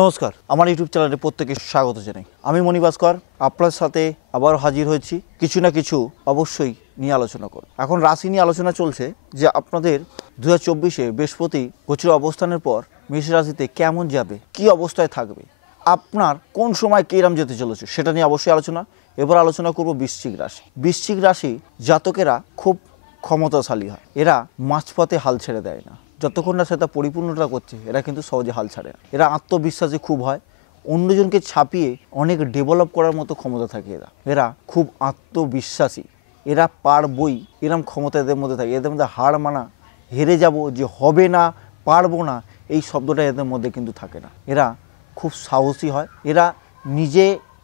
নমস্কার, আমার ইউটিউব চ্যানেলে প্রত্যেকে স্বাগত জানাই। আমি মণি ভাস্কর আপনার সাথে আবার হাজির হয়েছি কিছু না কিছু অবশ্যই নিয়ে আলোচনা করব। এখন রাশি নিয়ে আলোচনা চলছে যে আপনাদের 2024-এ বৃহস্পতি গোচর অবস্থানের পর মেষ রাশিতে কেমন যাবে, কি অবস্থায় থাকবে, আপনার কোন সময় কিরম যেতে চলেছে সেটা নিয়ে অবশ্যই আলোচনা। এবার আলোচনা করব বৃশ্চিক রাশি। বৃশ্চিক রাশি জাতকেরা খুব ক্ষমতাশালী হয়। এরা মাঝপথে হাল ছেড়ে দেয় না, যতক্ষণ না সেটা পরিপূর্ণতা করছে এরা কিন্তু সহজে হাল ছাড়ে না। এরা আত্মবিশ্বাসী খুব হয়, অন্যজনকে ছাপিয়ে অনেক ডেভেলপ করার মতো ক্ষমতা থাকে এরা খুব আত্মবিশ্বাসী। এরা পারবই এরম ক্ষমতা এদের মধ্যে থাকে। এদের মধ্যে হার মানা, হেরে যাব, যে হবে না, পারবো না, এই শব্দটা এদের মধ্যে কিন্তু থাকে না। এরা খুব সাহসী হয়। এরা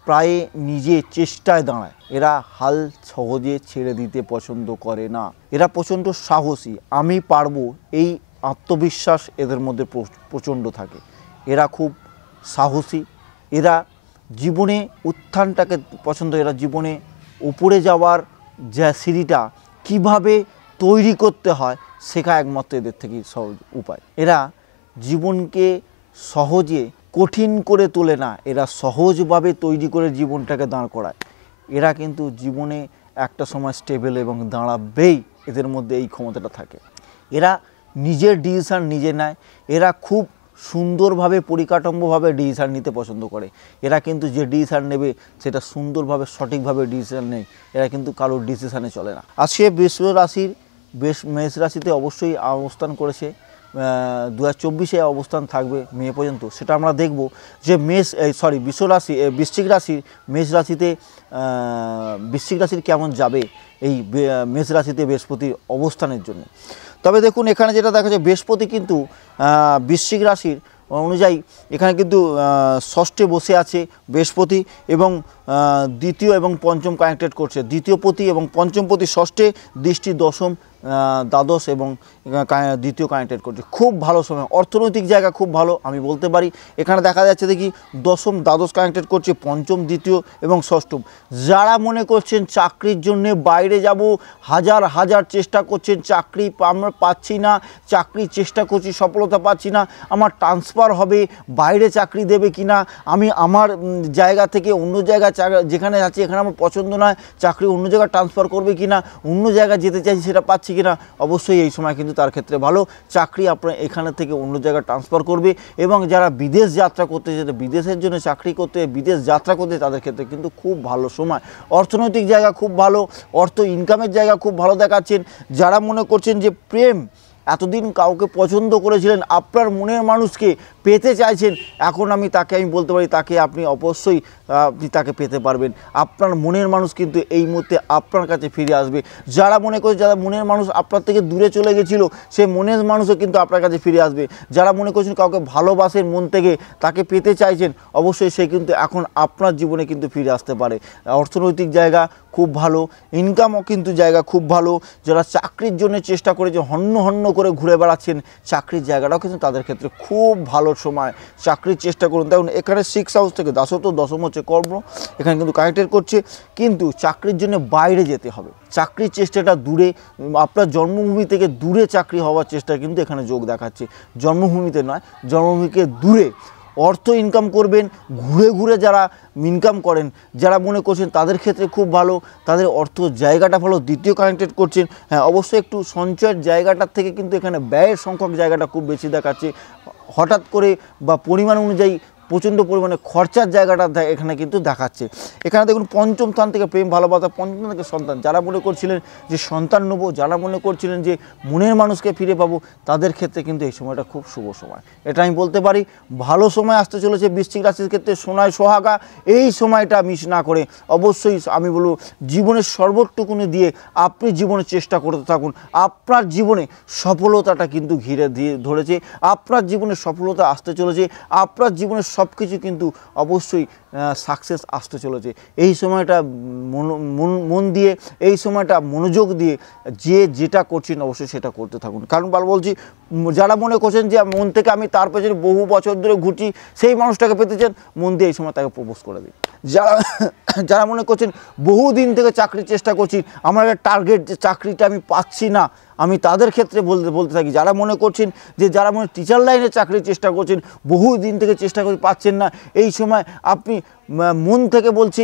প্রায় নিজে চেষ্টায় দাঁড়ায়। এরা হাল সহজে ছেড়ে দিতে পছন্দ করে না। এরা প্রচণ্ড সাহসী, আমি পারবো, এই আত্মবিশ্বাস এদের মধ্যে প্রচণ্ড থাকে। এরা খুব সাহসী। এরা জীবনে উত্থানটাকে পছন্দ। এরা জীবনে উপরে যাওয়ার যে সিঁড়িটা কিভাবে তৈরি করতে হয় শেখা একমাত্র এদের থেকেই সহজ উপায়। এরা জীবনকে সহজে কঠিন করে তোলে না, এরা সহজভাবে তৈরি করে জীবনটাকে দাঁড় করায়। এরা কিন্তু জীবনে একটা সময় স্টেবল এবং দাঁড়াবেই, এদের মধ্যে এই ক্ষমতাটা থাকে। এরা নিজের ডিসিশান নিজে নেয়। এরা খুব সুন্দরভাবে পরিকাঠামোভাবে ডিসিশান নিতে পছন্দ করে। এরা কিন্তু যে ডিসিশান নেবে সেটা সুন্দরভাবে সঠিকভাবে ডিসিশান নেয়। এরা কিন্তু কারোর ডিসিশানে চলে না। আজকে মেষ রাশিতে অবশ্যই অবস্থান করেছে। 2024-এ অবস্থান থাকবে মে পর্যন্ত, সেটা আমরা দেখব যে বৃশ্চিক রাশির কেমন যাবে এই মেষ রাশিতে বৃহস্পতির অবস্থানের জন্য। তবে দেখুন, এখানে যেটা দেখা যায়, বৃহস্পতি কিন্তু বৃশ্চিক রাশির অনুযায়ী এখানে কিন্তু ষষ্ঠে বসে আছে বৃহস্পতি, এবং দ্বিতীয় এবং পঞ্চম কানেক্টেড করছে। দ্বিতীয় পতি এবং পঞ্চম পতি ষষ্ঠে, দৃষ্টি দশম, দ্বাদশ এবং দ্বিতীয় কানেক্টেড করছে। খুব ভালো সময়, অর্থনৈতিক জায়গা খুব ভালো আমি বলতে পারি। এখানে দেখা যাচ্ছে দেখি দশম দ্বাদশ কানেক্টেড করছে, পঞ্চম দ্বিতীয় এবং ষষ্ঠম। যারা মনে করছেন চাকরির জন্য বাইরে যাব, হাজার হাজার চেষ্টা করছেন, চাকরি আমরা পাচ্ছি না, চাকরির চেষ্টা করছি সফলতা পাচ্ছি না, আমার ট্রান্সফার হবে, বাইরে চাকরি দেবে কিনা, আমি আমার জায়গা থেকে অন্য জায়গায় যেখানে আছি এখানে আমার পছন্দ নয়, চাকরি অন্য জায়গায় ট্রান্সফার করবে কিনা, অন্য জায়গায় যেতে চাইছি সেটা পাচ্ছি কিনা, অবশ্যই এই সময় কিন্তু তার ক্ষেত্রে ভালো। চাকরি আপনার এখানে থেকে অন্য জায়গায় ট্রান্সফার করবে। এবং যারা বিদেশ যাত্রা করতে যেতে, বিদেশের জন্য চাকরি করতে, বিদেশ যাত্রা করতে, তাদের ক্ষেত্রে কিন্তু খুব ভালো সময়। অর্থনৈতিক জায়গা খুব ভালো, অর্থ ইনকামের জায়গা খুব ভালো দেখাচ্ছেন। যারা মনে করছেন যে প্রেম, এতদিন কাউকে পছন্দ করেছিলেন, আপনার মনের মানুষকে পেতে চাইছেন, এখন আমি বলতে পারি তাকে আপনি অবশ্যই তাকে পেতে পারবেন। আপনার মনের মানুষ কিন্তু এই মুহূর্তে আপনার কাছে ফিরে আসবে। যারা মনে করছে যারা মনের মানুষ আপনার থেকে দূরে চলে গেছিলো, সে মনের মানুষও কিন্তু আপনার কাছে ফিরে আসবে। যারা মনে করছেন কাউকে ভালোবাসেন মন থেকে, তাকে পেতে চাইছেন, অবশ্যই সে কিন্তু এখন আপনার জীবনে কিন্তু ফিরে আসতে পারে। অর্থনৈতিক জায়গা খুব ভালো, ইনকামও কিন্তু জায়গা খুব ভালো। যারা চাকরির জন্য চেষ্টা করে যে হন্য করে ঘুরে বেড়াচ্ছেন, চাকরির জায়গাটাও কিন্তু তাদের ক্ষেত্রে খুব ভালো সময়। চাকরির চেষ্টা করুন। দেখুন এখানে 6 হাউস থেকে দশম হচ্ছে কর্ম, এখানে কিন্তু কানেক্টেড করছে। কিন্তু চাকরির জন্য বাইরে যেতে হবে, চাকরির চেষ্টাটা দূরে, আপনার জন্মভূমি থেকে দূরে চাকরি হওয়ার চেষ্টা কিন্তু এখানে যোগ দেখাচ্ছে। জন্মভূমিতে নয়, জন্মভূমিকে দূরে অর্থ ইনকাম করবেন, ঘুরে ঘুরে যারা ইনকাম করেন, যারা মনে করছেন তাদের ক্ষেত্রে খুব ভালো, তাদের অর্থ জায়গাটা ভালো। দ্বিতীয় কানেক্টেড করছেন, হ্যাঁ অবশ্যই একটু সঞ্চয়ের জায়গাটার থেকে কিন্তু এখানে ব্যয়ের সংখ্যক জায়গাটা খুব বেশি দেখাচ্ছে। হঠাৎ করে বা পরিমাণ অনুযায়ী প্রচণ্ড পরিমাণে খরচার জায়গাটা এখানে কিন্তু দেখাচ্ছে। এখানে দেখুন পঞ্চম স্থান থেকে প্রেম ভালোবাসা, পঞ্চম থেকে সন্তান। যারা মনে করছিলেন যে সন্তান নেবো, যারা মনে করছিলেন যে মনের মানুষকে ফিরে পাবো, তাদের ক্ষেত্রে কিন্তু এই সময়টা খুব শুভ সময়, এটা আমি বলতে পারি। ভালো সময় আসতে চলেছে বৃশ্চিক রাশির ক্ষেত্রে। সোনায় সোহাগা, এই সময়টা মিস না করে অবশ্যই আমি বলবো জীবনের সর্বটুকুনি দিয়ে আপনি জীবনে চেষ্টা করতে থাকুন। আপনার জীবনে সফলতাটা কিন্তু ঘিরে দিয়ে ধরেছে, আপনার জীবনে সফলতা আসতে চলেছে, আপনার জীবনের সব কিছু কিন্তু অবশ্যই সাকসেস আসতে চলেছে। এই সময়টা মন দিয়ে, এই সময়টা মনোযোগ দিয়ে যেটা করছেন অবশ্যই সেটা করতে থাকুন। কারণ বলছি যারা মনে করছেন যে মন থেকে আমি তার পেছনে বহু বছর ধরে ঘুরছি, সেই মানুষটাকে পেতে চান, মন দিয়ে এই সময় তাকে প্রপোজ করে দিন। যারা যারা মনে করছেন বহুদিন থেকে চাকরির চেষ্টা করছি, আমার একটা টার্গেট যে চাকরিটা আমি পাচ্ছি না, আমি তাদের ক্ষেত্রে বলতে থাকি। যারা মনে করছেন যে যারা মনে টিচার লাইনে চাকরির চেষ্টা করছেন, বহু দিন থেকে চেষ্টা করে পাচ্ছেন না, এই সময় আপনি মন থেকে বলছি,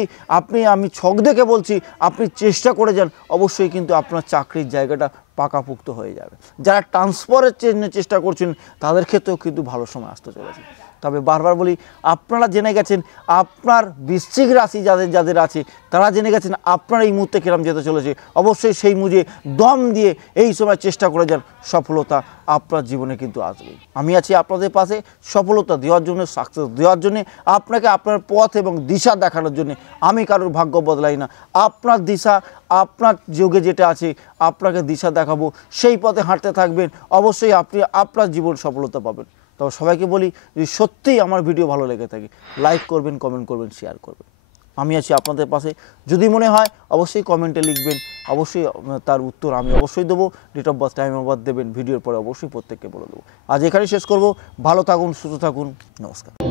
আমি ছক দেখে বলছি, আপনি চেষ্টা করে যান, অবশ্যই কিন্তু আপনার চাকরির জায়গাটা পাকাপোক্ত হয়ে যাবে। যারা ট্রান্সফারের চেষ্টা করছেন, তাদের ক্ষেত্রেও কিন্তু ভালো সময় আসতে চলেছে। তবে বারবার বলি, আপনারা জেনে গেছেন, আপনার বৃশ্চিক রাশি যাদের আছে, তারা জেনে গেছেন আপনার এই মুহূর্তে কিরম যেতে চলেছে। অবশ্যই সেই মুজে দম দিয়ে এই সময় চেষ্টা করে যান, সফলতা আপনার জীবনে কিন্তু আসবে। আমি আছি আপনাদের পাশে সফলতা দেওয়ার জন্য, সাকসেস দেওয়ার জন্য, আপনাকে আপনার পথ এবং দিশা দেখানোর জন্য। আমি কারোর ভাগ্য বদলাই না, আপনার দিশা আপনার যোগে যেটা আছে আপনাকে দিশা দেখাবো, সেই পথে হাঁটতে থাকবেন, অবশ্যই আপনি আপনার জীবন সফলতা পাবেন। তবে সবাইকে বলি, যদি সত্যিই আমার ভিডিও ভালো লেগে থাকে, লাইক করবেন, কমেন্ট করবেন, শেয়ার করবেন। আমি আছি আপনাদের পাশে। যদি মনে হয় অবশ্যই কমেন্টে লিখবেন, অবশ্যই তার উত্তর আমি অবশ্যই দেবো। Date of birth, time of birth দেবেন, ভিডিওর পরে অবশ্যই প্রত্যেককে বলে দেবো। আজ এখানেই শেষ করব। ভালো থাকুন, সুস্থ থাকুন, নমস্কার।